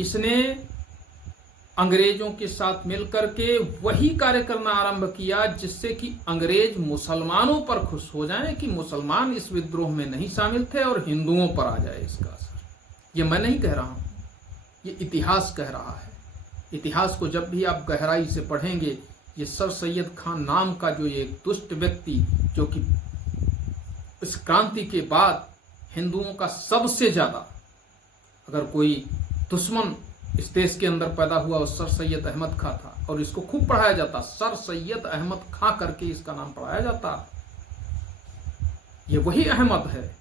इसने अंग्रेजों के साथ मिलकर के वही कार्य करना आरंभ किया जिससे कि अंग्रेज मुसलमानों पर खुश हो जाएं कि मुसलमान इस विद्रोह में नहीं शामिल थे और हिंदुओं पर आ जाए इसका असर। ये मैं नहीं कह रहा हूं, ये इतिहास कह रहा है। इतिहास को जब भी आप गहराई से पढ़ेंगे, ये सर सैयद खान नाम का जो एक दुष्ट व्यक्ति, जो कि इस क्रांति के बाद हिंदुओं का सबसे ज्यादा अगर कोई दुश्मन इस देश के अंदर पैदा हुआ वो सर सैयद अहमद खां था, और इसको खूब पढ़ाया जाता, सर सैयद अहमद खां करके इसका नाम पढ़ाया जाता। ये वही अहमद है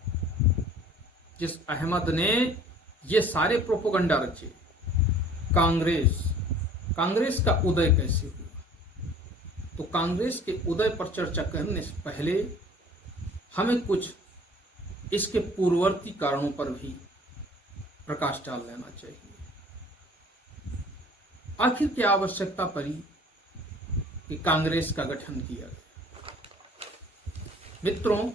जिस अहमद ने ये सारे प्रोपोगंडा रचे। कांग्रेस का उदय कैसे हुआ, तो कांग्रेस के उदय पर चर्चा करने से पहले हमें कुछ इसके पूर्ववर्ती कारणों पर भी प्रकाश डाल लेना चाहिए। आखिर क्या आवश्यकता पड़ी कि कांग्रेस का गठन किया गया। मित्रों,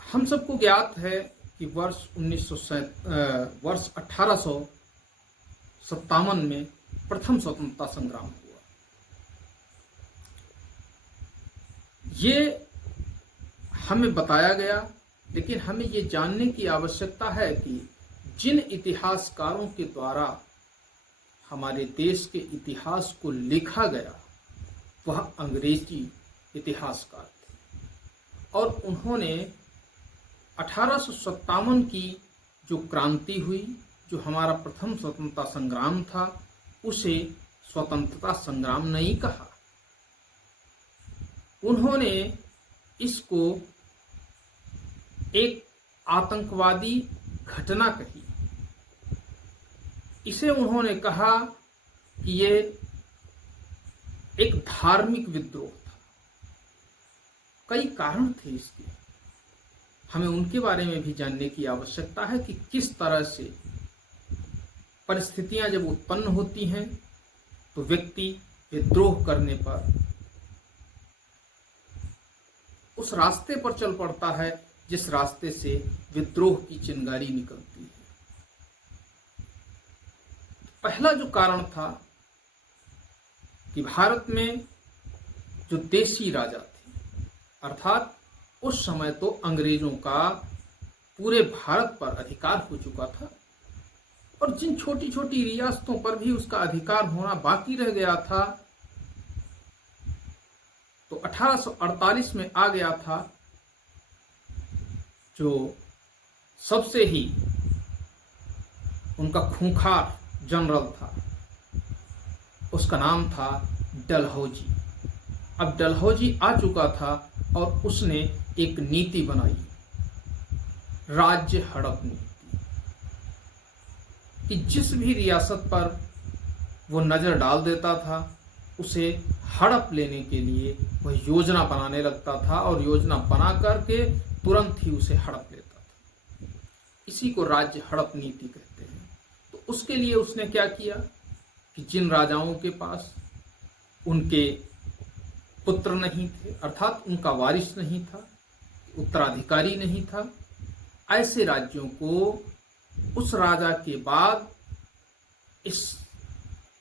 हम सबको ज्ञात है कि वर्ष 1857 में प्रथम स्वतंत्रता संग्राम हुआ। ये हमें बताया गया, लेकिन हमें ये जानने की आवश्यकता है कि जिन इतिहासकारों के द्वारा हमारे देश के इतिहास को लिखा गया वह अंग्रेजी इतिहासकार थे, और उन्होंने 1857 की जो क्रांति हुई, जो हमारा प्रथम स्वतंत्रता संग्राम था, उसे स्वतंत्रता संग्राम नहीं कहा। उन्होंने इसको एक आतंकवादी घटना कही। इसे उन्होंने कहा कि ये एक धार्मिक विद्रोह था। कई कारण थे इसके, हमें उनके बारे में भी जानने की आवश्यकता है कि किस तरह से परिस्थितियां जब उत्पन्न होती हैं तो व्यक्ति विद्रोह करने पर उस रास्ते पर चल पड़ता है जिस रास्ते से विद्रोह की चिंगारी निकलती है। पहला जो कारण था कि भारत में जो देशी राजा थे, अर्थात उस समय तो अंग्रेजों का पूरे भारत पर अधिकार हो चुका था, और जिन छोटी छोटी रियासतों पर भी उसका अधिकार होना बाकी रह गया था, तो 1848 में आ गया था जो सबसे ही उनका खूंखार जनरल था, उसका नाम था डलहौजी। अब डलहौजी आ चुका था और उसने एक नीति बनाई, राज्य हड़प नीति, कि जिस भी रियासत पर वो नजर डाल देता था उसे हड़प लेने के लिए वह योजना बनाने लगता था, और योजना बना करके तुरंत ही उसे हड़प लेता था। इसी को राज्य हड़प नीति कहते हैं। तो उसके लिए उसने क्या किया कि जिन राजाओं के पास उनके पुत्र नहीं थे, अर्थात उनका वारिस नहीं था, उत्तराधिकारी नहीं था, ऐसे राज्यों को उस राजा के बाद इस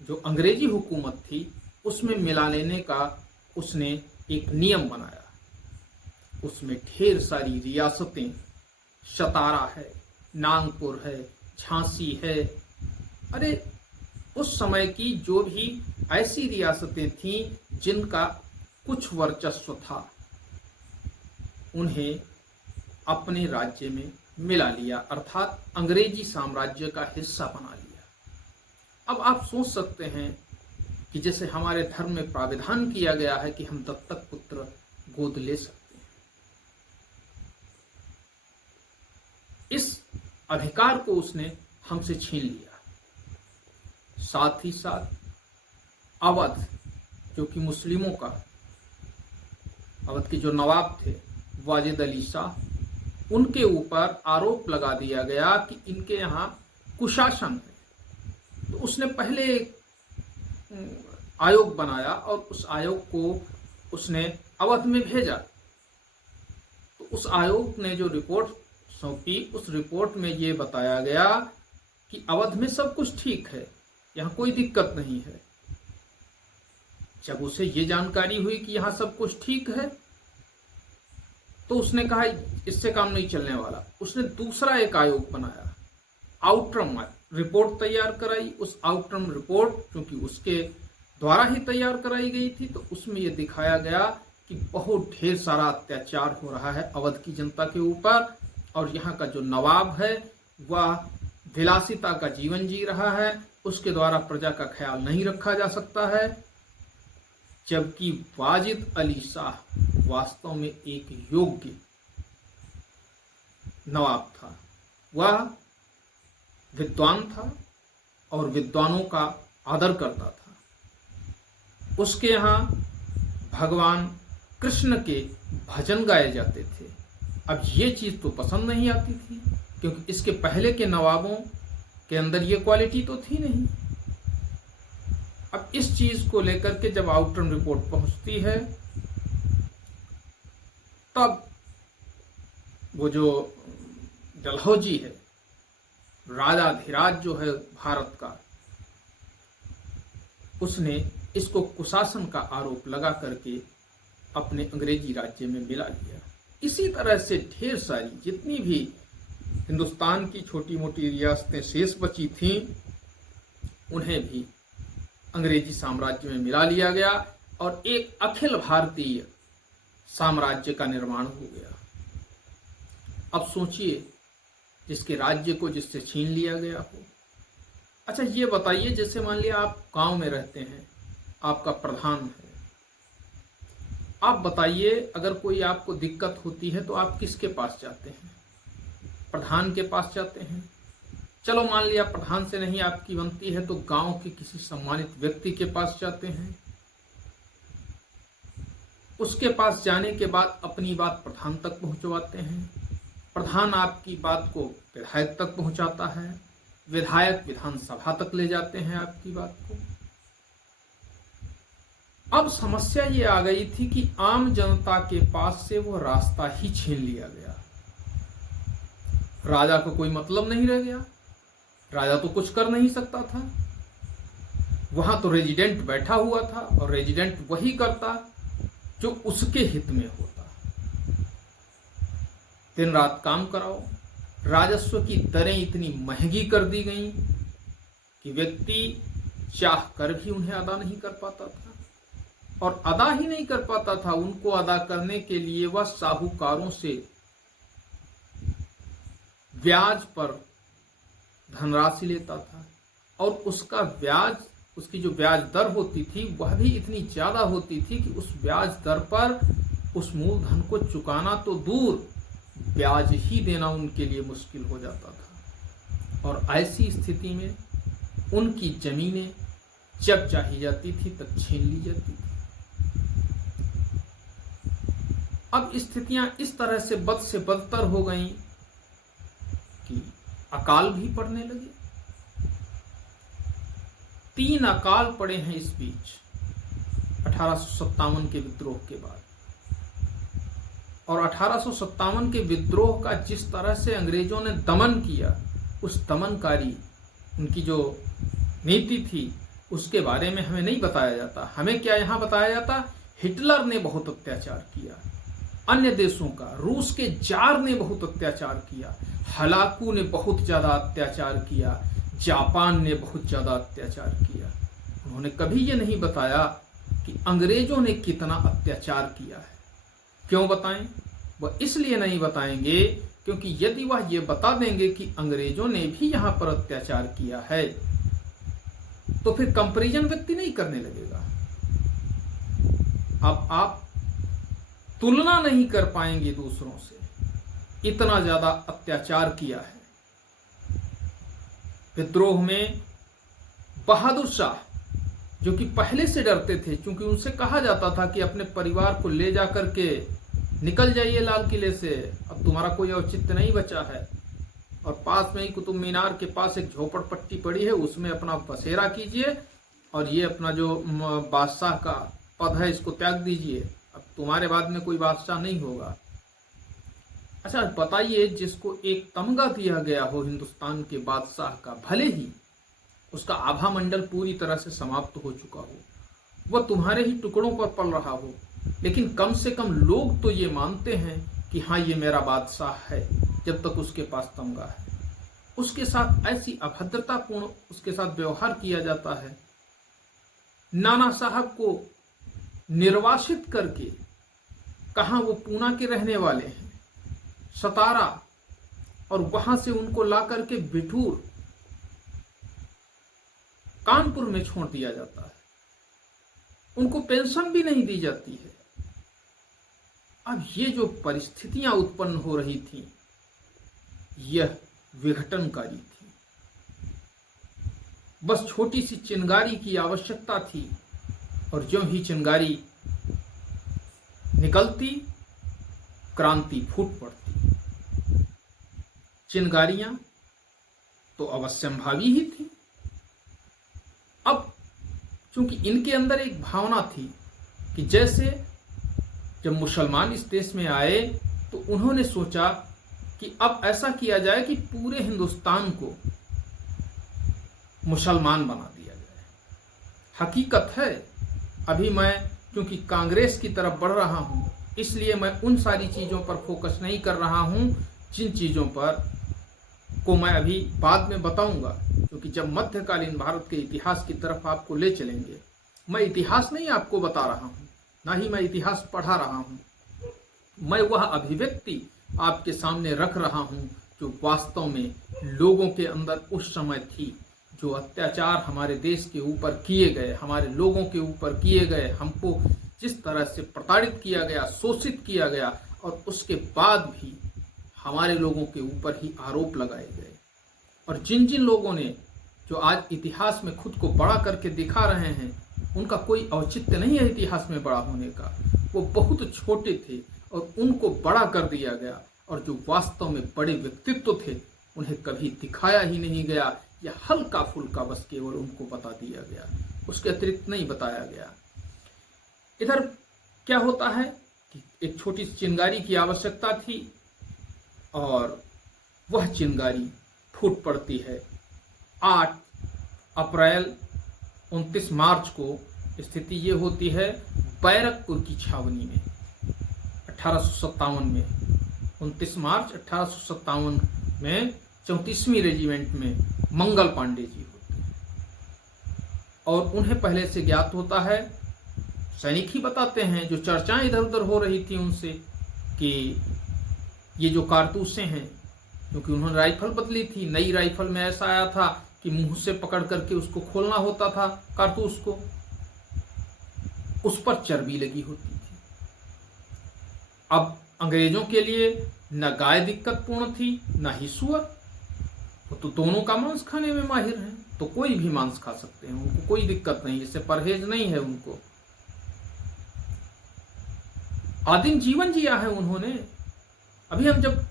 जो अंग्रेजी हुकूमत थी उसमें मिला लेने का उसने एक नियम बनाया। उसमें ढेर सारी रियासतें, सतारा है, नागपुर है, झांसी है, अरे उस समय की जो भी ऐसी रियासतें थीं जिनका कुछ वर्चस्व था, उन्हें अपने राज्य में मिला लिया, अर्थात अंग्रेजी साम्राज्य का हिस्सा बना लिया। अब आप सोच सकते हैं कि जैसे हमारे धर्म में प्राविधान किया गया है कि हम दत्तक पुत्र गोद ले सकते हैं, इस अधिकार को उसने हमसे छीन लिया। साथ ही साथ अवध, जो कि मुस्लिमों का, अवध के जो नवाब थे वाजिद अली शाह, उनके ऊपर आरोप लगा दिया गया कि इनके यहाँ कुशासन है। तो उसने पहले एक आयोग बनाया और उस आयोग को उसने अवध में भेजा। तो उस आयोग ने जो रिपोर्ट सौंपी, उस रिपोर्ट में ये बताया गया कि अवध में सब कुछ ठीक है, यहाँ कोई दिक्कत नहीं है। जब उसे ये जानकारी हुई कि यहाँ सब कुछ ठीक है, तो उसने कहा इससे काम नहीं चलने वाला। उसने दूसरा एक आयोग बनाया, आउटरम रिपोर्ट तैयार कराई। उस आउटरम रिपोर्ट क्योंकि उसके द्वारा ही तैयार कराई गई थी, तो उसमें यह दिखाया गया कि बहुत ढेर सारा अत्याचार हो रहा है अवध की जनता के ऊपर, और यहाँ का जो नवाब है वह विलासिता का जीवन जी रहा है, उसके द्वारा प्रजा का ख्याल नहीं रखा जा सकता है। जबकि वाजिद अली शाह वास्तव में एक योग्य नवाब था, वह विद्वान था और विद्वानों का आदर करता था। उसके यहाँ भगवान कृष्ण के भजन गाए जाते थे। अब ये चीज तो पसंद नहीं आती थी, क्योंकि इसके पहले के नवाबों के अंदर ये क्वालिटी तो थी नहीं। अब इस चीज को लेकर के जब आउटरम रिपोर्ट पहुंचती है, तब वो जो डलहौजी है, राजाधिराज जो है भारत का, उसने इसको कुशासन का आरोप लगा करके अपने अंग्रेजी राज्य में मिला लिया। इसी तरह से ढेर सारी जितनी भी हिंदुस्तान की छोटी मोटी रियासतें शेष बची थीं, उन्हें भी अंग्रेजी साम्राज्य में मिला लिया गया और एक अखिल भारतीय साम्राज्य का निर्माण हो गया। अब सोचिए, जिसके राज्य को जिससे छीन लिया गया हो। अच्छा ये बताइए, जैसे मान लिया आप गांव में रहते हैं, आपका प्रधान है, आप बताइए अगर कोई आपको दिक्कत होती है तो आप किसके पास जाते हैं? प्रधान के पास जाते हैं। चलो मान लिया प्रधान से नहीं आपकी बनती है तो गांव के किसी सम्मानित व्यक्ति के पास जाते हैं। उसके पास जाने के बाद अपनी बात प्रधान तक पहुंचवाते हैं। प्रधान आपकी बात को विधायक तक पहुंचाता है, विधायक विधानसभा तक ले जाते हैं आपकी बात को। अब समस्या ये आ गई थी कि आम जनता के पास से वो रास्ता ही छीन लिया गया। राजा को कोई मतलब नहीं रह गया, राजा तो कुछ कर नहीं सकता था। वहां तो रेजिडेंट बैठा हुआ था और रेजिडेंट वही करता जो उसके हित में होता। दिन रात काम कराओ। राजस्व की दरें इतनी महंगी कर दी गई कि व्यक्ति चाह कर भी उन्हें अदा नहीं कर पाता था, और अदा ही नहीं कर पाता था, उनको अदा करने के लिए वह साहूकारों से ब्याज पर धनराशि लेता था, और उसका ब्याज, उसकी जो ब्याज दर होती थी वह भी इतनी ज्यादा होती थी कि उस ब्याज दर पर उस मूलधन को चुकाना तो दूर, ब्याज ही देना उनके लिए मुश्किल हो जाता था। और ऐसी स्थिति में उनकी जमीनें जब चाही जाती थी तब छीन ली जाती थी। अब स्थितियां इस तरह से बद से बदतर हो गईं कि अकाल भी पड़ने लगे। 3 अकाल पड़े हैं इस बीच 1857 के विद्रोह के बाद। और 1857 के विद्रोह का जिस तरह से अंग्रेजों ने दमन किया, उस दमनकारी उनकी जो नीति थी उसके बारे में हमें नहीं बताया जाता। हमें क्या यहाँ बताया जाता? हिटलर ने बहुत अत्याचार किया, अन्य देशों का, रूस के जार ने बहुत अत्याचार किया, हलाकू ने बहुत ज्यादा अत्याचार किया, जापान ने बहुत ज्यादा अत्याचार किया। उन्होंने कभी ये नहीं बताया कि अंग्रेजों ने कितना अत्याचार किया है। क्यों बताएं? वह इसलिए नहीं बताएंगे क्योंकि यदि वह ये बता देंगे कि अंग्रेजों ने भी यहां पर अत्याचार किया है, तो फिर कंपैरिजन व्यक्ति नहीं करने लगेगा। अब आप तुलना नहीं कर पाएंगे दूसरों से, इतना ज्यादा अत्याचार किया है। विद्रोह में बहादुर शाह, जो कि पहले से डरते थे, क्योंकि उनसे कहा जाता था कि अपने परिवार को ले जाकर के निकल जाइए लाल किले से, अब तुम्हारा कोई औचित्य नहीं बचा है, और पास में ही कुतुब मीनार के पास एक झोपड़पट्टी पड़ी है, उसमें अपना बसेरा कीजिए, और ये अपना जो बादशाह का पद है इसको त्याग दीजिए, अब तुम्हारे बाद में कोई बादशाह नहीं होगा। अच्छा बताइए, जिसको एक तमगा दिया गया हो हिंदुस्तान के बादशाह का, भले ही उसका आभा मंडल पूरी तरह से समाप्त हो चुका हो, वह तुम्हारे ही टुकड़ों पर पल रहा हो, लेकिन कम से कम लोग तो ये मानते हैं कि हाँ ये मेरा बादशाह है, जब तक उसके पास तमगा है। उसके साथ ऐसी अभद्रतापूर्ण उसके साथ व्यवहार किया जाता है। नाना साहब को निर्वासित करके, कहाँ वो पूना के रहने वाले हैं, सतारा, और वहां से उनको ला करके बिठूर कानपुर में छोड़ दिया जाता है। उनको पेंशन भी नहीं दी जाती है। अब ये जो परिस्थितियां उत्पन्न हो रही थी, यह विघटनकारी थी। बस छोटी सी चिंगारी की आवश्यकता थी, और ज्यों ही चिंगारी निकलती, क्रांति फूट पड़ती। चिंगारियां तो अवश्यंभावी ही थी। अब चूंकि इनके अंदर एक भावना थी कि जैसे जब मुसलमान इस देश में आए तो उन्होंने सोचा कि अब ऐसा किया जाए कि पूरे हिंदुस्तान को मुसलमान बना दिया जाए। हकीकत है, अभी मैं क्योंकि कांग्रेस की तरफ बढ़ रहा हूं, इसलिए मैं उन सारी चीजों पर फोकस नहीं कर रहा हूं जिन चीजों पर को मैं अभी बाद में बताऊंगा, क्योंकि जब मध्यकालीन भारत के इतिहास की तरफ आपको ले चलेंगे, मैं इतिहास नहीं आपको बता रहा हूं, ना ही मैं इतिहास पढ़ा रहा हूं, मैं वह अभिव्यक्ति आपके सामने रख रहा हूं जो वास्तव में लोगों के अंदर उस समय थी। जो अत्याचार हमारे देश के ऊपर किए गए, हमारे लोगों के ऊपर किए गए, हमको जिस तरह से प्रताड़ित किया गया, शोषित किया गया, और उसके बाद भी हमारे लोगों के ऊपर ही आरोप लगाए गए। और जिन जिन लोगों ने जो आज इतिहास में खुद को बड़ा करके दिखा रहे हैं, उनका कोई औचित्य नहीं है इतिहास में बड़ा होने का। वो बहुत छोटे थे और उनको बड़ा कर दिया गया, और जो वास्तव में बड़े व्यक्तित्व थे उन्हें कभी दिखाया ही नहीं गया, या हल्का फुल्का बस केवल उनको बता दिया गया, उसके अतिरिक्त नहीं बताया गया। इधर क्या होता है कि एक छोटी सी चिंगारी की आवश्यकता थी, और वह चिंगारी फूट पड़ती है 8 अप्रैल। 29 मार्च को स्थिति ये होती है बैरकपुर की छावनी में 1857 में। 29 मार्च 1857 में 34वीं रेजिमेंट में मंगल पांडे जी होते हैं, और उन्हें पहले से ज्ञात होता है, सैनिक ही बताते हैं, जो चर्चाएं इधर उधर हो रही थी उनसे, कि ये जो कारतूसें हैं, क्योंकि उन्होंने राइफल बदली थी, नई राइफल में ऐसा आया था कि मुंह से पकड़ करके उसको खोलना होता था कारतूस को, उस पर चर्बी लगी होती थी। अब अंग्रेजों के लिए न गाय दिक्कतपूर्ण थी, न ही सुअर, वो तो दोनों का मांस खाने में माहिर हैं, तो कोई भी मांस खा सकते हैं, उनको कोई दिक्कत नहीं, इससे परहेज नहीं है उनको। आदिम जीवन जिया है उन्होंने। अभी हम जब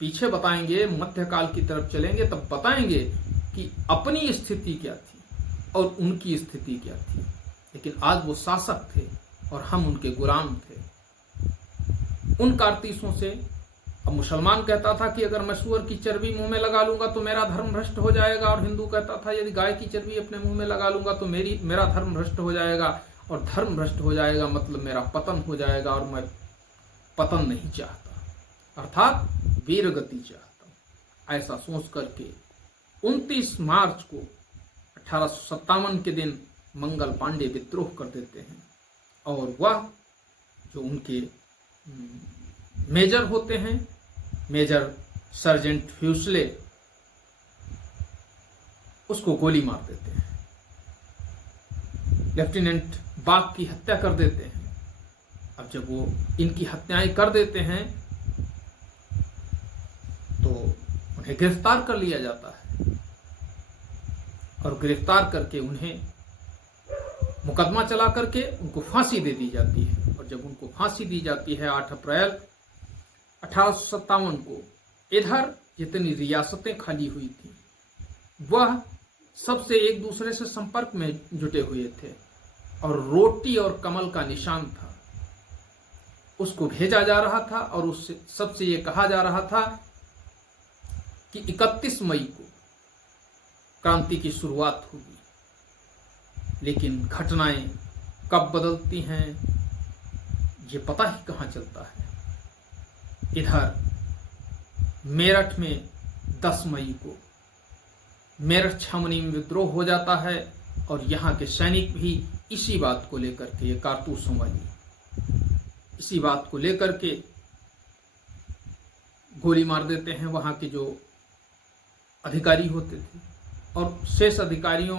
पीछे बताएंगे, मध्यकाल की तरफ चलेंगे, तब बताएंगे कि अपनी स्थिति क्या थी और उनकी स्थिति क्या थी। लेकिन आज वो शासक थे और हम उनके गुलाम थे। उन कारतूसों से अब मुसलमान कहता था कि अगर मैं सुअर की चर्बी मुंह में लगा लूंगा तो मेरा धर्म भ्रष्ट हो जाएगा, और हिंदू कहता था यदि गाय की चर्बी अपने मुंह में लगा लूंगा तो मेरा धर्म भ्रष्ट हो जाएगा, और धर्म भ्रष्ट हो जाएगा मतलब मेरा पतन हो जाएगा, और मैं पतन नहीं चाहता, अर्थात वीरगति चाहता हूं। ऐसा सोच करके 29 मार्च को 1857 के दिन मंगल पांडे विद्रोह कर देते हैं, और वह जो उनके मेजर होते हैं, मेजर सर्जेंट फ्यूसले, उसको गोली मार देते हैं। लेफ्टिनेंट बाग की हत्या कर देते हैं। अब जब वो इनकी हत्याएं कर देते हैं तो उन्हें गिरफ्तार कर लिया जाता है, और गिरफ्तार करके उन्हें मुकदमा चला करके उनको फांसी दे दी जाती है। और जब उनको फांसी दी जाती है 8 अप्रैल 1857 को, इधर जितनी रियासतें खाली हुई थी वह सबसे एक दूसरे से संपर्क में जुटे हुए थे, और रोटी और कमल का निशान था। उसको भेजा जा रहा था और उससे सबसे ये कहा जा रहा था कि 31 मई को क्रांति की शुरुआत होगी। लेकिन घटनाएं कब बदलती हैं ये पता ही कहाँ चलता है। इधर मेरठ में 10 मई को मेरठ छावनी में विद्रोह हो जाता है और यहाँ के सैनिक भी इसी बात को लेकर के, ये कारतूसों वाली, इसी बात को लेकर के गोली मार देते हैं वहाँ के जो अधिकारी होते थे और शेष अधिकारियों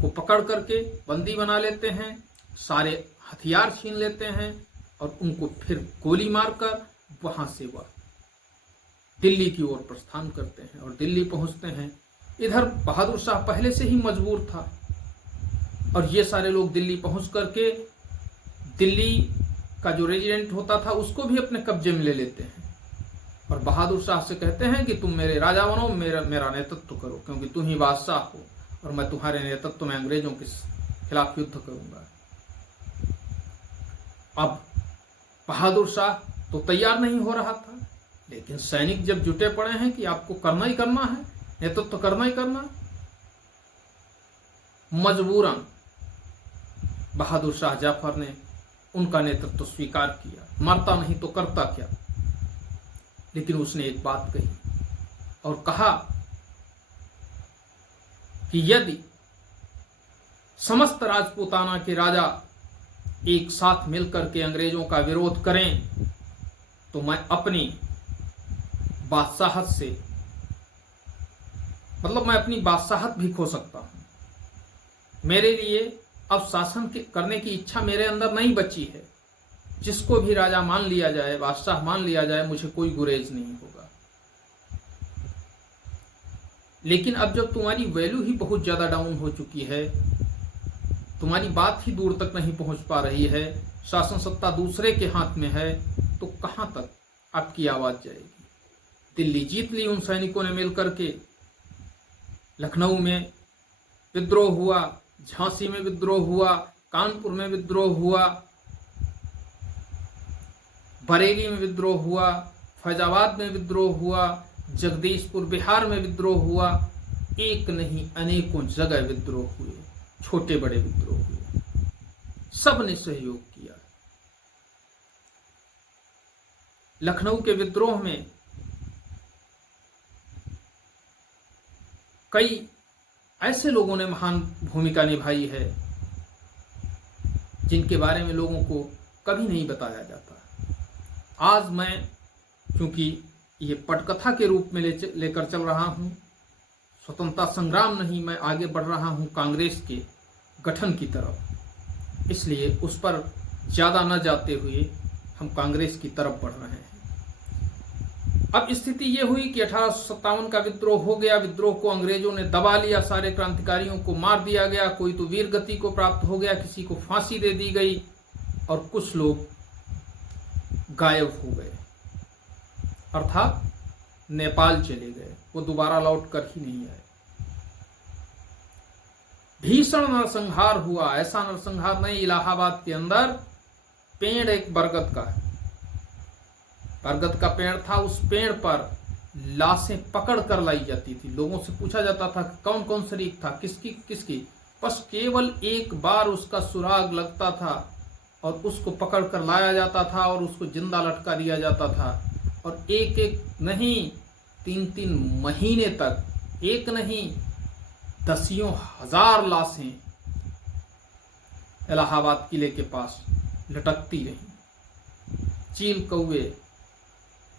को पकड़ करके बंदी बना लेते हैं, सारे हथियार छीन लेते हैं और उनको फिर गोली मारकर वहां से वह दिल्ली की ओर प्रस्थान करते हैं और दिल्ली पहुंचते हैं। इधर बहादुर शाह पहले से ही मजबूर था और ये सारे लोग दिल्ली पहुंच करके दिल्ली का जो रेजिडेंट होता था उसको भी अपने कब्जे में ले लेते हैं और बहादुर शाह से कहते हैं कि तुम मेरे राजा बनो, मेरा नेतृत्व करो, क्योंकि तुम ही बादशाह हो और मैं तुम्हारे नेतृत्व में अंग्रेजों के खिलाफ युद्ध करूंगा। अब बहादुर शाह तो तैयार नहीं हो रहा था, लेकिन सैनिक जब जुटे पड़े हैं कि आपको करना ही करना है, नेतृत्व करना ही करना, मजबूरन बहादुर शाह जाफर ने उनका नेतृत्व स्वीकार किया। मरता नहीं तो करता क्या। लेकिन उसने एक बात कही और कहा कि यदि समस्त राजपूताना के राजा एक साथ मिलकर के अंग्रेजों का विरोध करें तो मैं अपनी बादशाहत से, मतलब मैं अपनी बादशाहत भी खो सकता हूं। मेरे लिए अब शासन करने की इच्छा मेरे अंदर नहीं बची है। जिसको भी राजा मान लिया जाए, बादशाह मान लिया जाए, मुझे कोई गुरेज नहीं होगा। लेकिन अब जब तुम्हारी वैल्यू ही बहुत ज्यादा डाउन हो चुकी है, तुम्हारी बात ही दूर तक नहीं पहुंच पा रही है, शासन सत्ता दूसरे के हाथ में है, तो कहां तक आपकी आवाज जाएगी। दिल्ली जीत ली उन सैनिकों ने मिलकर के। लखनऊ में विद्रोह हुआ, झांसी में विद्रोह हुआ, कानपुर में विद्रोह हुआ, बरेली में विद्रोह हुआ, फैजाबाद में विद्रोह हुआ, जगदीशपुर बिहार में विद्रोह हुआ। एक नहीं अनेकों जगह विद्रोह हुए, छोटे बड़े विद्रोह हुए, सबने सहयोग किया। लखनऊ के विद्रोह में कई ऐसे लोगों ने महान भूमिका निभाई है जिनके बारे में लोगों को कभी नहीं बताया जाता। आज मैं चूंकि ये पटकथा के रूप में लेकर चल रहा हूं, स्वतंत्रता संग्राम नहीं, मैं आगे बढ़ रहा हूं कांग्रेस के गठन की तरफ, इसलिए उस पर ज्यादा न जाते हुए हम कांग्रेस की तरफ बढ़ रहे हैं। अब स्थिति ये हुई कि 1857 का विद्रोह हो गया। विद्रोह को अंग्रेजों ने दबा लिया, सारे क्रांतिकारियों को मार दिया गया, कोई तो वीर गति को प्राप्त हो गया, किसी को फांसी दे दी गई और कुछ लोग गायब हो गए, अर्थात नेपाल चले गए, वो दोबारा लौट कर ही नहीं आए। भीषण नरसंहार हुआ। ऐसा नरसंहार नहीं, इलाहाबाद के अंदर पेड़ एक बरगद का है, बरगद का पेड़ था, उस पेड़ पर लाशें पकड़ कर लाई जाती थी। लोगों से पूछा जाता था कौन कौन शरीक था, किसकी किसकी, बस केवल एक बार उसका सुराग लगता था और उसको पकड़ कर लाया जाता था और उसको जिंदा लटका दिया जाता था। और एक एक नहीं, 3-3 महीने तक, एक नहीं दसियों हजार लाशें इलाहाबाद किले के पास लटकती रहीं। चील कौवे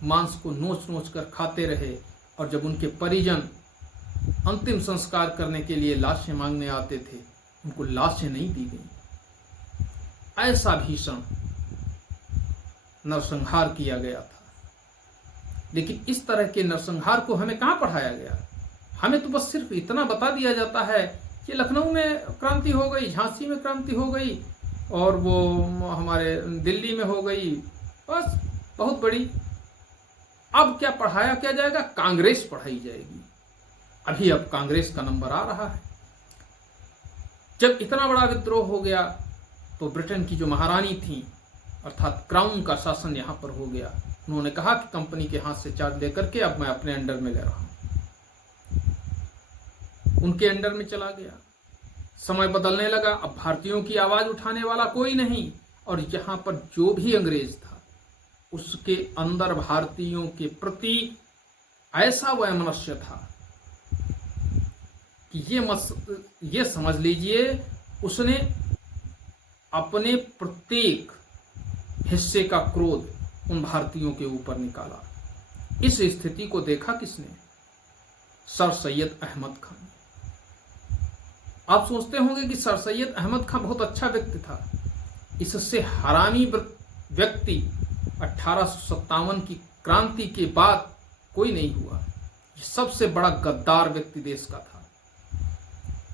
मांस को नोच नोच कर खाते रहे और जब उनके परिजन अंतिम संस्कार करने के लिए लाशें मांगने आते थे, उनको लाशें नहीं दी गई। ऐसा भीषण नरसंहार किया गया था। लेकिन इस तरह के नरसंहार को हमें कहां पढ़ाया गया। हमें तो बस सिर्फ इतना बता दिया जाता है कि लखनऊ में क्रांति हो गई, झांसी में क्रांति हो गई और वो हमारे दिल्ली में हो गई, बस बहुत बड़ी। अब क्या पढ़ाया क्या जाएगा, कांग्रेस पढ़ाई जाएगी। अभी अब कांग्रेस का नंबर आ रहा है। जब इतना बड़ा विद्रोह हो गया तो ब्रिटेन की जो महारानी थी अर्थात क्राउन का शासन यहाँ पर हो गया। उन्होंने कहा कि कंपनी के हाथ से चार्ज लेकर के अब मैं अपने अंडर में ले रहा हूं, उनके अंडर में चला गया। समय बदलने लगा, अब भारतीयों की आवाज उठाने वाला कोई नहीं, और यहाँ पर जो भी अंग्रेज था उसके अंदर भारतीयों के प्रति ऐसा वैमनस्य था कि ये समझ लीजिए उसने अपने प्रत्येक हिस्से का क्रोध उन भारतीयों के ऊपर निकाला। इस स्थिति को देखा किसने? सर सैयद अहमद खान। आप सोचते होंगे कि सर सैयद अहमद खान बहुत अच्छा व्यक्ति था, इससे हरामी व्यक्ति 1857 की क्रांति के बाद कोई नहीं हुआ। ये सबसे बड़ा गद्दार व्यक्ति देश का था।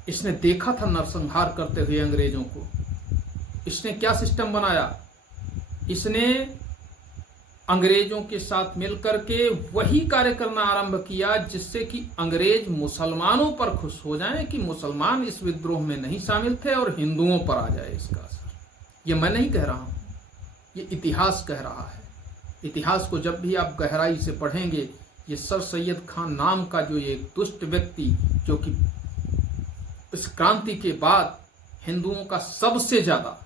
इसने देखा था नरसंहार करते हुए अंग्रेजों को। इसने क्या सिस्टम बनाया? इसने अंग्रेजों के साथ मिलकर के वही कार्य करना आरंभ किया जिससे कि अंग्रेज मुसलमानों पर खुश हो जाएं कि मुसलमान इस विद्रोह में नहीं शामिल थे और हिंदुओं पर आ जाए इसका असर। ये मैं नहीं कह रहा हूं, ये इतिहास कह रहा है। इतिहास को जब भी आप गहराई से पढ़ेंगे, ये सर सैयद खान नाम का जो एक दुष्ट व्यक्ति, जो कि इस क्रांति के बाद हिंदुओं का सबसे ज्यादा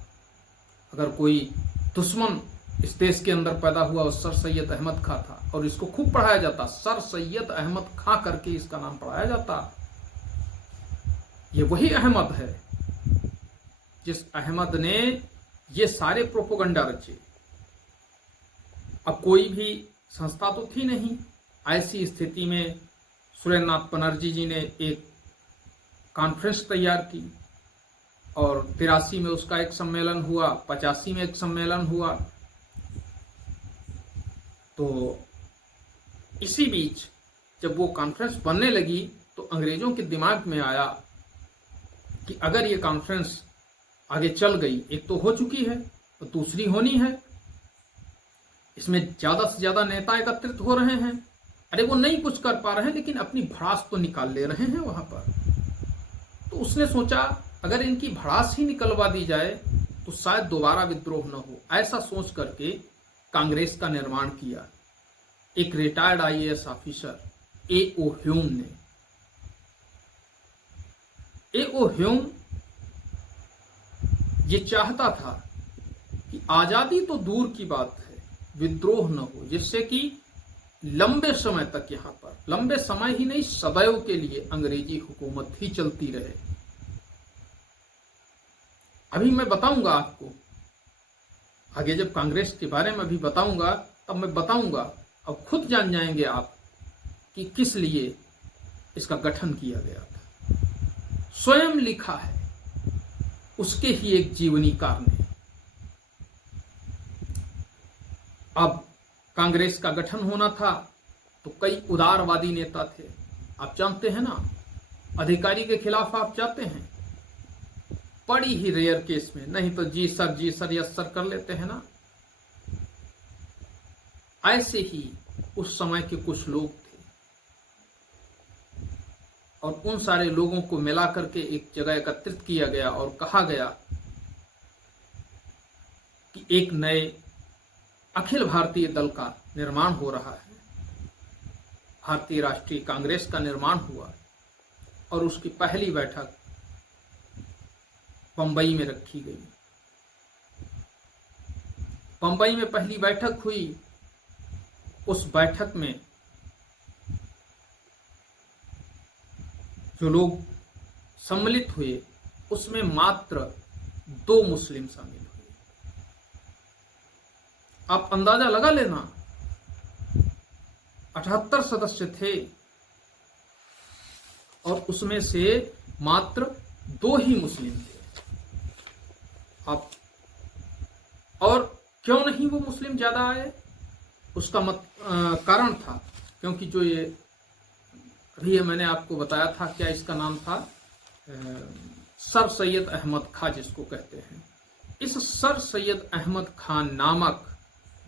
अगर कोई दुश्मन इस देश के अंदर पैदा हुआ वो सर सैयद अहमद खां था, और इसको खूब पढ़ाया जाता, सर सैयद अहमद खां करके इसका नाम पढ़ाया जाता। ये वही अहमद है जिस अहमद ने ये सारे प्रोपोगंडा रचे। अब कोई भी संस्था तो थी नहीं। ऐसी स्थिति में सुरेंद्रनाथ बनर्जी जी ने एक कॉन्फ्रेंस तैयार की और 83 में उसका एक सम्मेलन हुआ, 85 में एक सम्मेलन हुआ। तो इसी बीच जब वो कॉन्फ्रेंस बनने लगी तो अंग्रेजों के दिमाग में आया कि अगर ये कॉन्फ्रेंस आगे चल गई, एक तो हो चुकी है तो दूसरी होनी है, इसमें ज्यादा से ज्यादा नेता एकत्रित हो रहे हैं, अरे वो नहीं कुछ कर पा रहे हैं लेकिन अपनी भड़ास तो निकाल ले रहे हैं वहां पर। तो उसने सोचा अगर इनकी भड़ास ही निकलवा दी जाए तो शायद दोबारा विद्रोह न हो। ऐसा सोच करके कांग्रेस का निर्माण किया एक retired IAS officer A.O.. Hume ने। ए.ओ. ह्यूम ये चाहता था कि आजादी तो दूर की बात है, विद्रोह न हो, जिससे कि लंबे समय तक यहां पर, लंबे समय ही नहीं सदैव के लिए अंग्रेजी हुकूमत ही चलती रहे। अभी मैं बताऊंगा आपको, आगे जब कांग्रेस के बारे में भी बताऊंगा तब मैं बताऊंगा, अब खुद जान जाएंगे आप कि किस लिए इसका गठन किया गया था। स्वयं लिखा है उसके ही एक जीवनीकार ने। अब कांग्रेस का गठन होना था तो कई उदारवादी नेता थे, आप जानते हैं ना, अधिकारी के खिलाफ आप जाते हैं, बड़ी ही रेयर केस में, नहीं तो जी सर यस सर कर लेते हैं ना। ऐसे ही उस समय के कुछ लोग थे और उन सारे लोगों को मिला करके एक जगह एकत्रित किया गया और कहा गया कि एक नए अखिल भारतीय दल का निर्माण हो रहा है। भारतीय राष्ट्रीय कांग्रेस का निर्माण हुआ और उसकी पहली बैठक बंबई में रखी गई। बंबई में पहली बैठक हुई। उस बैठक में जो लोग सम्मिलित हुए उसमें मात्र 2 मुस्लिम शामिल हुए। आप अंदाजा लगा लेना, 78 सदस्य थे और उसमें से मात्र 2 ही मुस्लिम थे। आप और क्यों नहीं वो मुस्लिम ज्यादा आए? उसका कारण था क्योंकि जो ये अभी मैंने आपको बताया था, क्या इसका नाम था, सर सैयद अहमद खां जिसको कहते हैं। इस सर सैयद अहमद खान नामक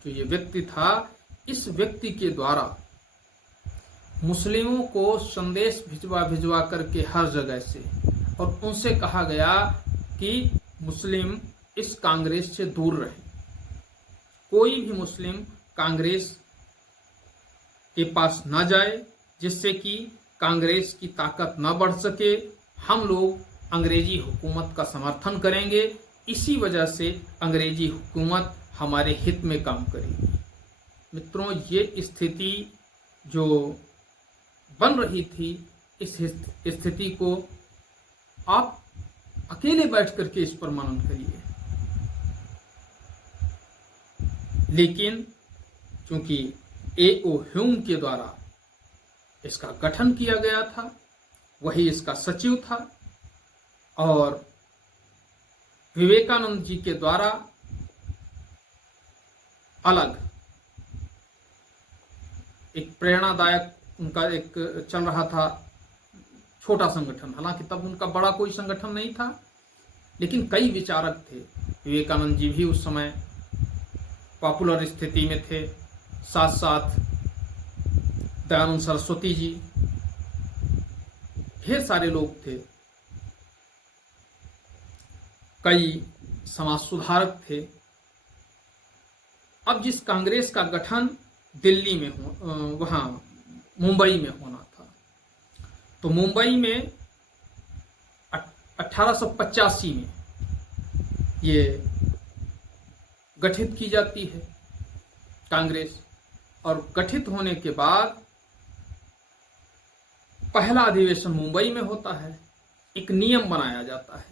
जो ये व्यक्ति था, इस व्यक्ति के द्वारा मुस्लिमों को संदेश भिजवा करके हर जगह से, और उनसे कहा गया कि मुस्लिम इस कांग्रेस से दूर रहे। कोई भी मुस्लिम कांग्रेस के पास ना जाए, जिससे कि कांग्रेस की ताकत ना बढ़ सके। हम लोग अंग्रेजी हुकूमत का समर्थन करेंगे, इसी वजह से अंग्रेजी हुकूमत हमारे हित में काम करेगी। मित्रों, ये स्थिति जो बन रही थी, इस स्थिति को आप अकेले बैठ करके इस पर मनन करिए। लेकिन चूंकि ए.ओ. ह्यूम के द्वारा इसका गठन किया गया था, वही इसका सचिव था, और विवेकानंद जी के द्वारा अलग एक प्रेरणादायक उनका एक चल रहा था छोटा संगठन। हालांकि तब उनका बड़ा कोई संगठन नहीं था, लेकिन कई विचारक थे। विवेकानंद जी भी उस समय पॉपुलर स्थिति में थे, साथ साथ दयानंद सरस्वती जी, ढेर सारे लोग थे, कई समाज सुधारक थे। अब जिस कांग्रेस का गठन दिल्ली में वहां मुंबई में होना था, तो मुंबई में 1885 में ये गठित की जाती है कांग्रेस, और गठित होने के बाद पहला अधिवेशन मुंबई में होता है। एक नियम बनाया जाता है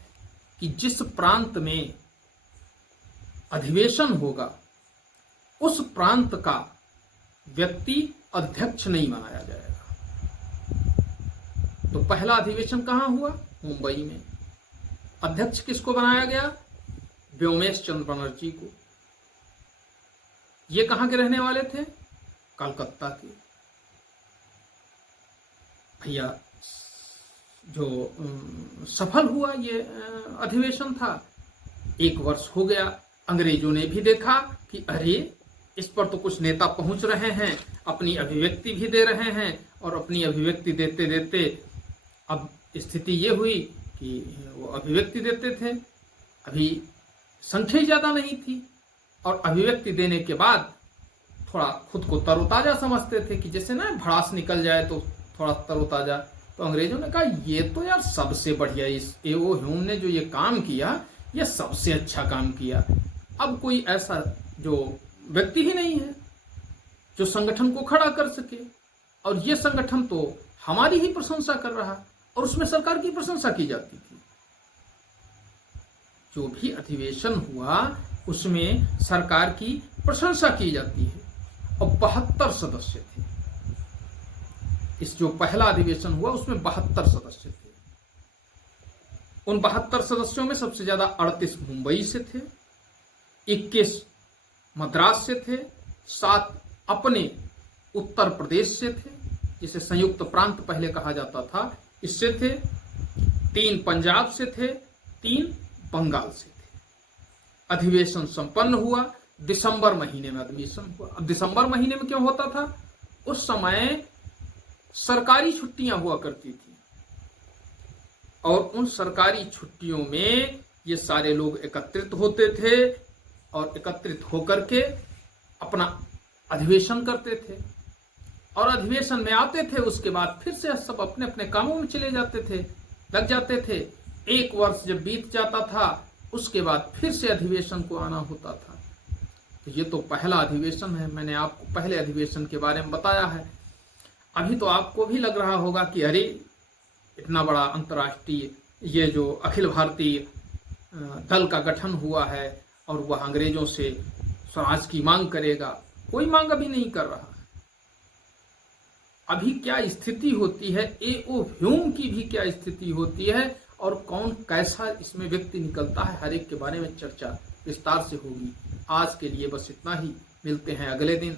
कि जिस प्रांत में अधिवेशन होगा, उस प्रांत का व्यक्ति अध्यक्ष नहीं बनाया जाएगा। तो पहला अधिवेशन कहां हुआ? मुंबई में। अध्यक्ष किसको बनाया गया? व्योमेश चंद्र बनर्जी को। ये कहां के रहने वाले थे? कलकत्ता के। भैया, जो सफल हुआ ये अधिवेशन था, 1 वर्ष हो गया। अंग्रेजों ने भी देखा कि अरे, इस पर तो कुछ नेता पहुंच रहे हैं, अपनी अभिव्यक्ति भी दे रहे हैं, और अपनी अभिव्यक्ति देते देते अब स्थिति ये हुई कि वो अभिव्यक्ति देते थे, अभी संख्या ज्यादा नहीं थी, और अभिव्यक्ति देने के बाद थोड़ा खुद को तरोताजा समझते थे कि जैसे ना भड़ास निकल जाए तो थोड़ा तरोताजा। तो अंग्रेजों ने कहा, ये तो यार सबसे बढ़िया, इस ए.ओ. ह्यूम ने जो ये काम किया, ये सबसे अच्छा काम किया। अब कोई ऐसा जो व्यक्ति ही नहीं है जो संगठन को खड़ा कर सके, और ये संगठन तो हमारी ही प्रशंसा कर रहा, और उसमें सरकार की प्रशंसा की जाती थी। जो भी अधिवेशन हुआ उसमें सरकार की प्रशंसा की जाती है, और 72 सदस्य थे। इस जो पहला अधिवेशन हुआ उसमें 72 सदस्य थे। उन 72 सदस्यों में सबसे ज्यादा 38 मुंबई से थे, 21 मद्रास से थे, 7 अपने उत्तर प्रदेश से थे, जिसे संयुक्त प्रांत पहले कहा जाता था, इससे थे, 3 पंजाब से थे, 3 बंगाल से थे। अधिवेशन संपन्न हुआ। दिसंबर महीने में अधिवेशन हुआ। अब दिसंबर महीने में क्यों होता था? उस समय सरकारी छुट्टियां हुआ करती थी, और उन सरकारी छुट्टियों में ये सारे लोग एकत्रित होते थे, और एकत्रित होकर के अपना अधिवेशन करते थे, और अधिवेशन में आते थे। उसके बाद फिर से सब अपने अपने कामों में चले जाते थे, लग जाते थे। 1 वर्ष जब बीत जाता था, उसके बाद फिर से अधिवेशन को आना होता था। तो ये तो पहला अधिवेशन है। मैंने आपको पहले अधिवेशन के बारे में बताया है। अभी तो आपको भी लग रहा होगा कि अरे, इतना बड़ा अंतर्राष्ट्रीय ये जो अखिल भारतीय दल का गठन हुआ है, और वह अंग्रेजों से स्वराज की मांग करेगा। कोई मांग अभी नहीं कर रहा है। अभी क्या स्थिति होती है, ए.ओ. ह्यूम की भी क्या स्थिति होती है, और कौन कैसा इसमें व्यक्ति निकलता है, हर एक के बारे में चर्चा विस्तार से होगी। आज के लिए बस इतना ही। मिलते हैं अगले दिन,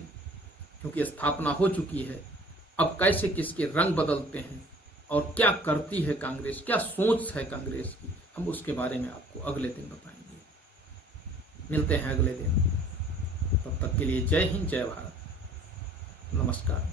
क्योंकि स्थापना हो चुकी है। अब कैसे किसके रंग बदलते हैं, और क्या करती है कांग्रेस, क्या सोच है कांग्रेस की, हम उसके बारे में आपको अगले दिन बताएंगे। मिलते हैं अगले दिन। तब तक के लिए जय हिंद, जय भारत, नमस्कार।